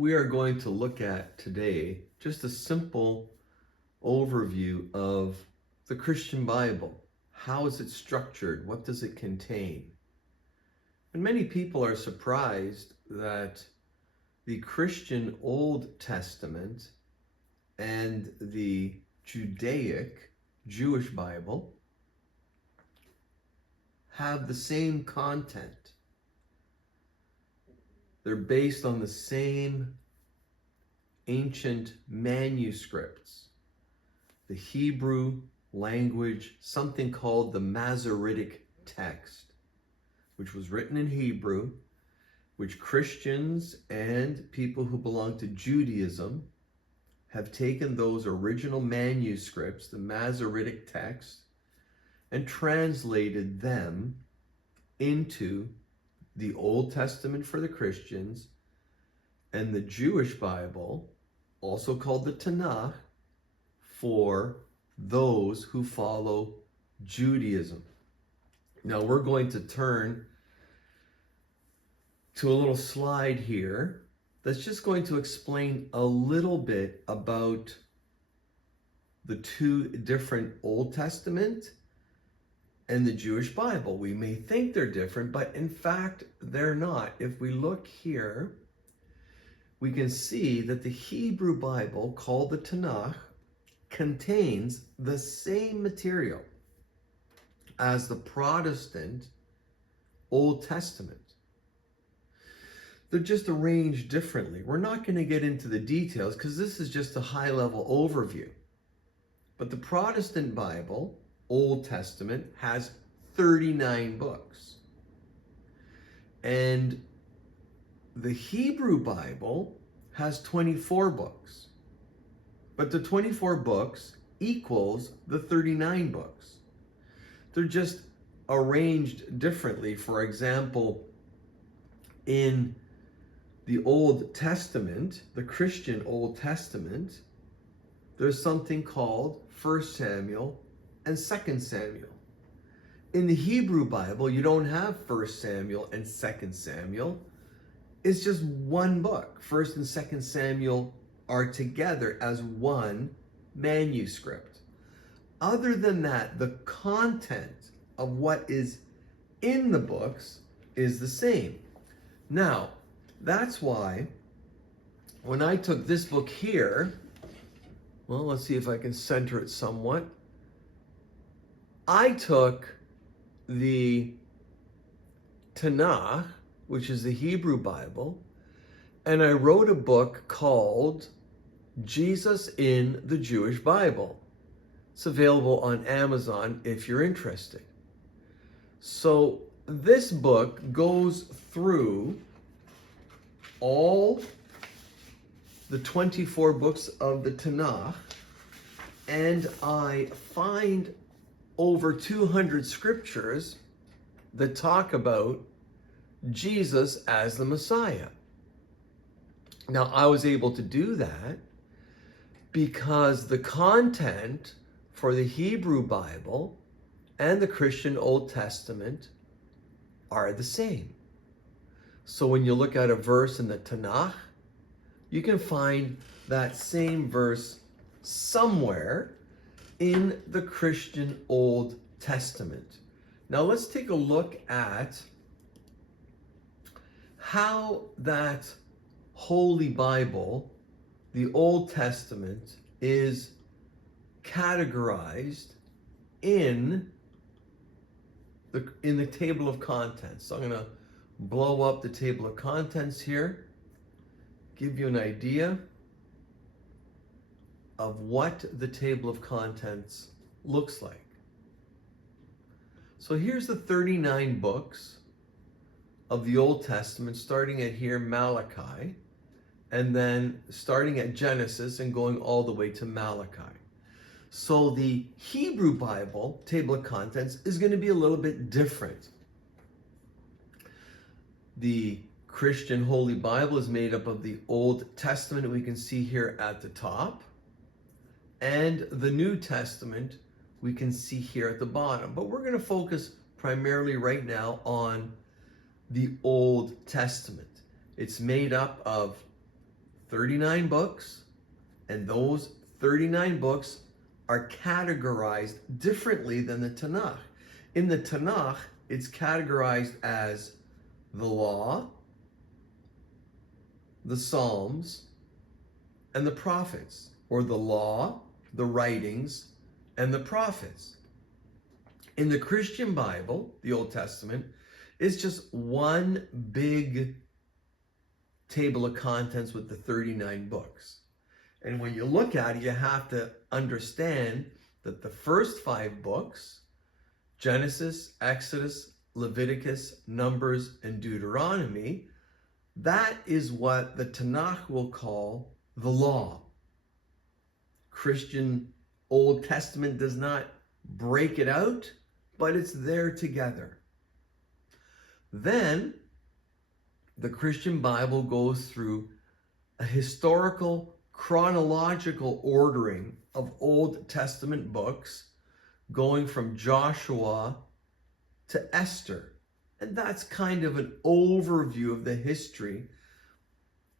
We are going to look at today just a simple overview of the Christian Bible. How is it structured? What does it contain? And many people are surprised that the Christian Old Testament and the Judaic Jewish Bible have the same content. They're based on the same ancient manuscripts. The Hebrew language, something called the Masoretic text, which was written in Hebrew, which Christians and people who belong to Judaism have taken those original manuscripts, the Masoretic text, and translated them into the Old Testament for the Christians and the Jewish Bible, also called the Tanakh, for those who follow Judaism. Now we're going to turn to a little slide here that's just going to explain a little bit about the two different Old Testament and the Jewish Bible. We may think they're different, but in fact, they're not. If we look here, we can see that the Hebrew Bible, called the Tanakh, contains the same material as the Protestant Old Testament. They're just arranged differently. We're not going to get into the details because this is just a high-level overview. But the Protestant Bible, Old Testament, has 39 books. And the Hebrew Bible has 24 books. But the 24 books equals the 39 books. They're just arranged differently. For example, in the Old Testament, the Christian Old Testament, there's something called 1 Samuel and 2 Samuel. In the Hebrew Bible, you don't have 1 Samuel and 2 Samuel. It's just one book. 1 and 2 Samuel are together as one manuscript. Other than that, the content of what is in the books is the same. Now, that's why when I took this book here, well, let's see if I can center it somewhat. I took the Tanakh, which is the Hebrew Bible, and I wrote a book called Jesus in the Jewish Bible. It's available on Amazon if you're interested. So this book goes through all the 24 books of the Tanakh, and I find over 200 scriptures that talk about Jesus as the Messiah. Now, I was able to do that because the content for the Hebrew Bible and the Christian Old Testament are the same. So when you look at a verse in the Tanakh, you can find that same verse somewhere in the Christian Old Testament. Now let's take a look at how that Holy Bible, the Old Testament, is categorized in the table of contents. So I'm going to blow up the table of contents here, give you an idea of what the table of contents looks like. So here's the 39 books of the Old Testament, starting at here, Malachi, and then starting at Genesis and going all the way to Malachi. So the Hebrew Bible table of contents is going to be a little bit different. The Christian Holy Bible is made up of the Old Testament we can see here at the top, and the New Testament we can see here at the bottom. But we're going to focus primarily right now on the Old Testament. It's made up of 39 books, and those 39 books are categorized differently than the Tanakh. In the Tanakh, it's categorized as the law, the Psalms, and the prophets, or the law, the writings, and the prophets. In the Christian Bible, the Old Testament, it's just one big table of contents with the 39 books. And when you look at it, you have to understand that the first 5 books, Genesis, Exodus, Leviticus, Numbers, and Deuteronomy, that is what the Tanakh will call the law. Christian Old Testament does not break it out, but it's there together. Then the Christian Bible goes through a historical, chronological ordering of Old Testament books, going from Joshua to Esther. And that's kind of an overview of the history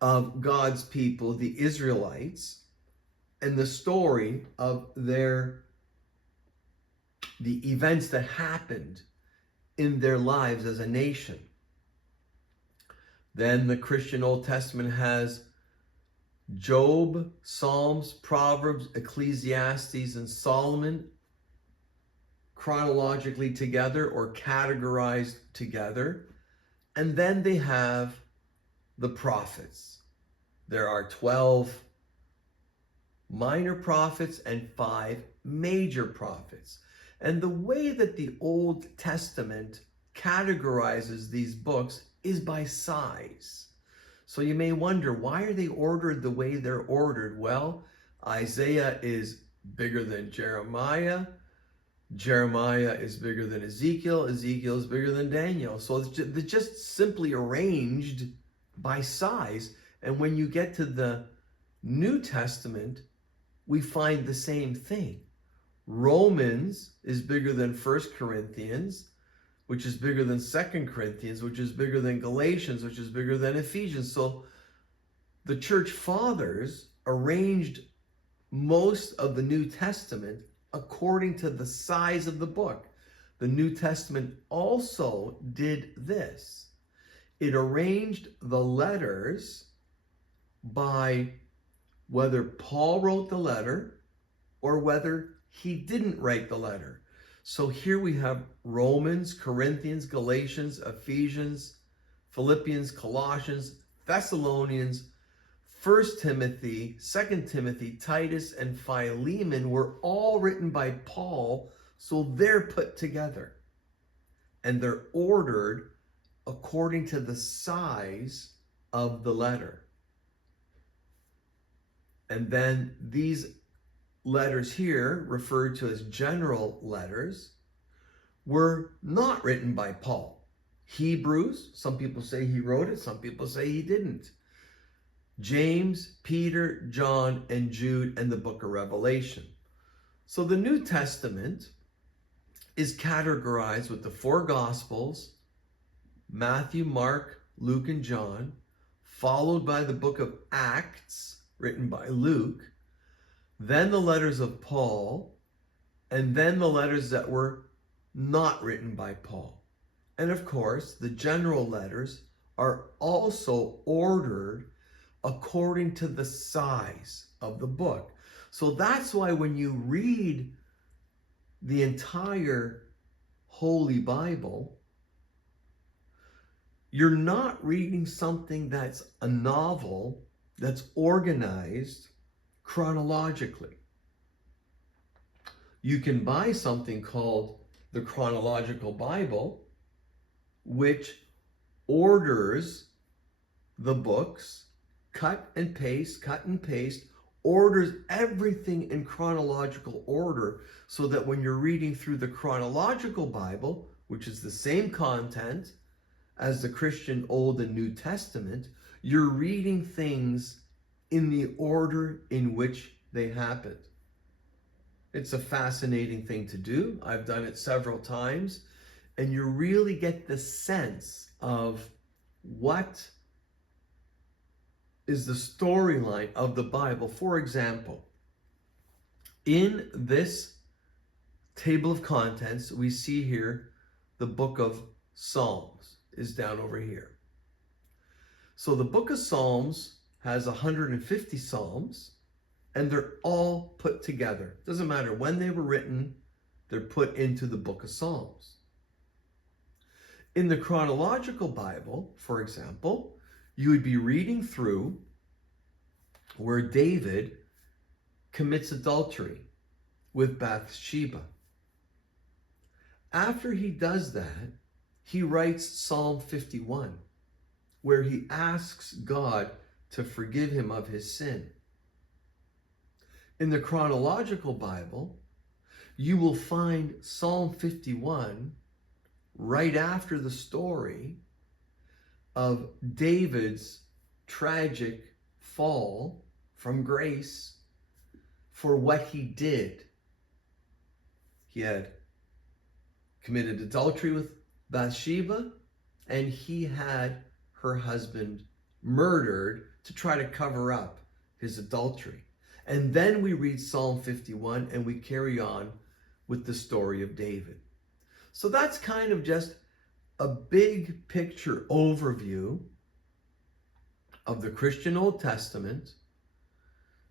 of God's people, the Israelites, and the story of the events that happened in their lives as a nation. Then the Christian Old Testament has Job, Psalms, Proverbs, Ecclesiastes, and Solomon chronologically together or categorized together. And then they have the prophets. There are 12 minor prophets and 5 major prophets. And the way that the Old Testament categorizes these books is by size. So you may wonder, why are they ordered the way they're ordered? Well, Isaiah is bigger than Jeremiah. Jeremiah is bigger than Ezekiel. Ezekiel is bigger than Daniel. So they're just simply arranged by size. And when you get to the New Testament, we find the same thing. Romans is bigger than 1 Corinthians, which is bigger than 2 Corinthians, which is bigger than Galatians, which is bigger than Ephesians. So the church fathers arranged most of the New Testament according to the size of the book. The New Testament also did this. It arranged the letters by whether Paul wrote the letter or whether he didn't write the letter. So here we have Romans, Corinthians, Galatians, Ephesians, Philippians, Colossians, Thessalonians, 1 Timothy, 2 Timothy, Titus, and Philemon were all written by Paul, so they're put together. And they're ordered according to the size of the letter. And then these letters here, referred to as general letters, were not written by Paul. Hebrews, some people say he wrote it, some people say he didn't. James, Peter, John, and Jude, and the book of Revelation. So the New Testament is categorized with the 4 Gospels, Matthew, Mark, Luke, and John, followed by the book of Acts, written by Luke, then the letters of Paul, and then the letters that were not written by Paul. And of course, the general letters are also ordered according to the size of the book. So that's why when you read the entire Holy Bible, you're not reading something that's a novel that's organized chronologically. You can buy something called the Chronological Bible, which orders the books, cut and paste, orders everything in chronological order, so that when you're reading through the Chronological Bible, which is the same content as the Christian Old and New Testament, you're reading things in the order in which they happened. It's a fascinating thing to do. I've done it several times, and you really get the sense of what is the storyline of the Bible. For example, in this table of contents, we see here the book of Psalms is down over here. So the book of Psalms has 150 Psalms, and they're all put together. Doesn't matter when they were written, they're put into the book of Psalms. In the chronological Bible, for example, you would be reading through where David commits adultery with Bathsheba. After he does that, he writes Psalm 51, where he asks God to forgive him of his sin. In the chronological Bible, you will find Psalm 51 right after the story of David's tragic fall from grace for what he did. He had committed adultery with Bathsheba, and he had her husband murdered to try to cover up his adultery. And then we read Psalm 51 and we carry on with the story of David. So that's kind of just a big picture overview of the Christian Old Testament.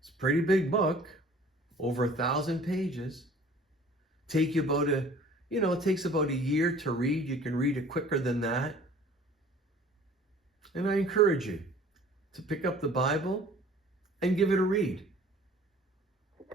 It's a pretty big book, over 1,000 pages. It takes about a year to read. You can read it quicker than that. And I encourage you to pick up the Bible and give it a read.